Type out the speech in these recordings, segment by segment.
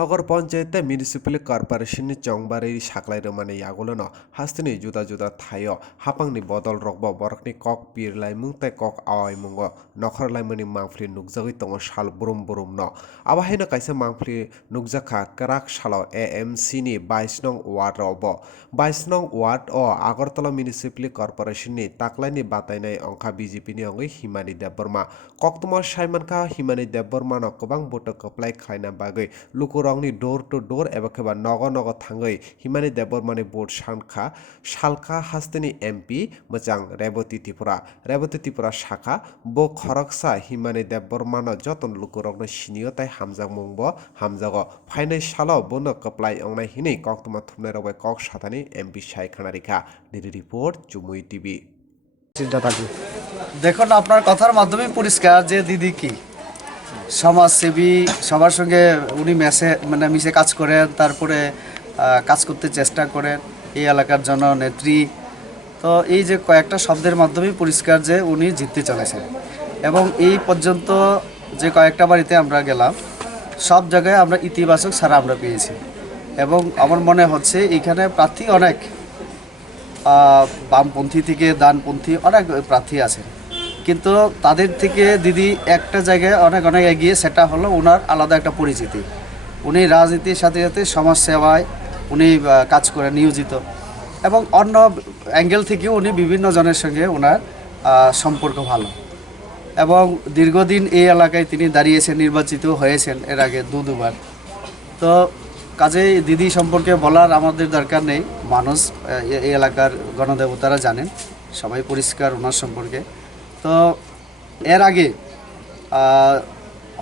নগর পঞ্চায়েতে মিউনিসিপাল কর্পোরেশনनि चंबारि साख्लायरमानि यागुलोनो हास्तिनि जुदा जुदा थायो हापांनि बदल रगबो बरकनि कक पिरलायमुं तै कक आवायमुंगो नखरलायमनि मांफ्रि नुकजागै तंगो साल बुरुम बुरुम न आबाहायनो काइसे मांफ्रि नुकजाखा कराक सालाव एएमसी नि 22 नं वार्ड रबो 22 नं वार्ड ओ आगरतला मिउनिसिपाल कर्पोरेशननि ताक्लायनि बातायनाय अंखा बीजेपी नि अंगै हिमानि देबबर्मा कक्तमा साइमानखा हिमानि देबबर्मानो गोबां बटो कप्लाय खायना बागै लुकुरंनि डोर टू डोर एबा खेबा नग नग थांगै हिमानि देबबर्मानि बोर्ड सानखा सालखा हास्तिनि एमपी मोजां रेवती त्रिपुरा शाखा बो खरकसा हिमानि देबबर्मानो जतन लुकुरंनो सिनियो ताइ हामजाग मुंबो हामजागो फाइनाय सालाव बोनो कप्लाय अंनाय हिनै कक्तमा थुमनाय रबाय कक साथानि एमपी साइ खानारिखा डिडी रिपोर्ट चुमुई टीवी। দেখুন আপনার কথার মাধ্যমে পরিষ্কার যে দিদি কি সমাজসেবী, সবার সঙ্গে উনি মিশে কাজ করেন, তারপরে কাজ করতে চেষ্টা করেন এই এলাকার জননেত্রী। তো এই যে কয়েকটা শব্দের মাধ্যমে পরিষ্কার যে উনি জিততে চলেছেন এবং এই পর্যন্ত যে কয়েকটা বাড়িতে আমরা গেলাম সব জায়গায় আমরা ইতিবাচক সাড়া আমরা পেয়েছি এবং আমার মনে হচ্ছে এখানে প্রার্থী অনেক বামপন্থী থেকে ডানপন্থী অনেক প্রার্থী আছেন, কিন্তু তাদের থেকে দিদি একটা জায়গায় অনেক এগিয়ে, সেটা হলো ওনার আলাদা একটা পরিচিতি। উনি রাজনীতির সাথে সাথে সমাজসেবায় উনি কাজ করে নিয়োজিত এবং অন্য অ্যাঙ্গেল থেকেও উনি বিভিন্ন জনের সঙ্গে ওনার সম্পর্ক ভালো এবং দীর্ঘদিন এই এলাকায় তিনি দাঁড়িয়েছেন, নির্বাচিত হয়েছেন এর আগে দুবার। তো কাজেই দিদি সম্পর্কে বলার আমাদের দরকার নেই, মানুষ এই এলাকার গণদেবতারা জানেন, সবাই পরিষ্কার ওনার সম্পর্কে। তো এর আগে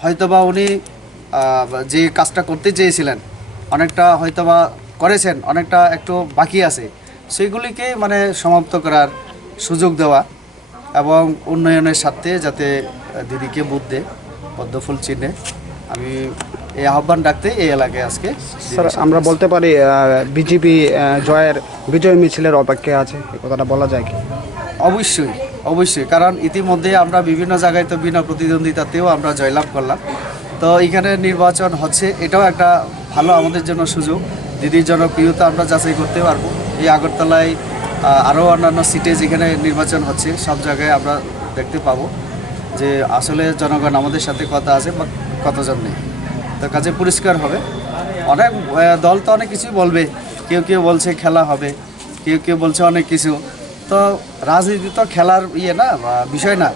হয়তোবা উনি যে কাজটা করতে চেয়েছিলেন অনেকটা হয়তোবা করেছেন, অনেকটা একটু বাকি আছে, সেইগুলিকে সমাপ্ত করার সুযোগ দেওয়া এবং উন্নয়নের সাথে যাতে দিদিকে ভোট দেয় পদ্মফুল চিহ্নে, আমি এই আহ্বান রাখতে এই এলাকায় আজকে। স্যার, আমরা বলতে পারি বিজেপি বিজয় মিছিলের অপেক্ষা আছে, এই কথাটা বলা যায় কি? অবশ্যই, কারণ ইতিমধ্যে আমরা বিভিন্ন জায়গায় তো বিনা প্রতিদ্বন্দ্বিতাতেও আমরা জয়লাভ করলাম। তো এখানে নির্বাচন হচ্ছে, এটাও একটা ভালো আমাদের জন্য সুযোগ, দিদির জনপ্রিয়তা আমরা যাচাই করতে পারবো। এই আগরতলায় আরও অন্যান্য সিটে যেখানে নির্বাচন হচ্ছে সব জায়গায় আমরা দেখতে পাবো যে আসলে জনগণ আমাদের সাথে কথা আছে বা কতজন নেই। তো কাজে পরিষ্কার হবে। অনেক দল তো অনেক কিছুই বলবে, কেউ বলছে খেলা হবে, কেউ বলছে অনেক কিছু। তো রাজনীতি তো খেলার না, বিষয় না,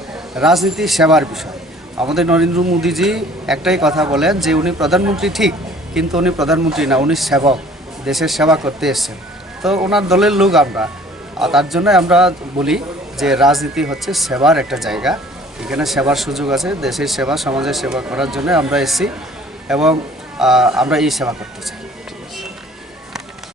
রাজনীতি সেবার বিষয়। আমাদের নরেন্দ্র মোদীজি একটাই কথা বলেন যে উনি প্রধানমন্ত্রী ঠিক, কিন্তু উনি প্রধানমন্ত্রী না, উনি সেবক, দেশের সেবা করতে এসেছেন। তো ওনার দলের লোক আমরা, তার জন্য আমরা বলি যে রাজনীতি হচ্ছে সেবার একটা জায়গা, এখানে সেবার সুযোগ আছে, দেশের সেবা, সমাজের সেবা করার জন্য আমরা এসেছি এবং আমরা এই সেবা করতে চাই।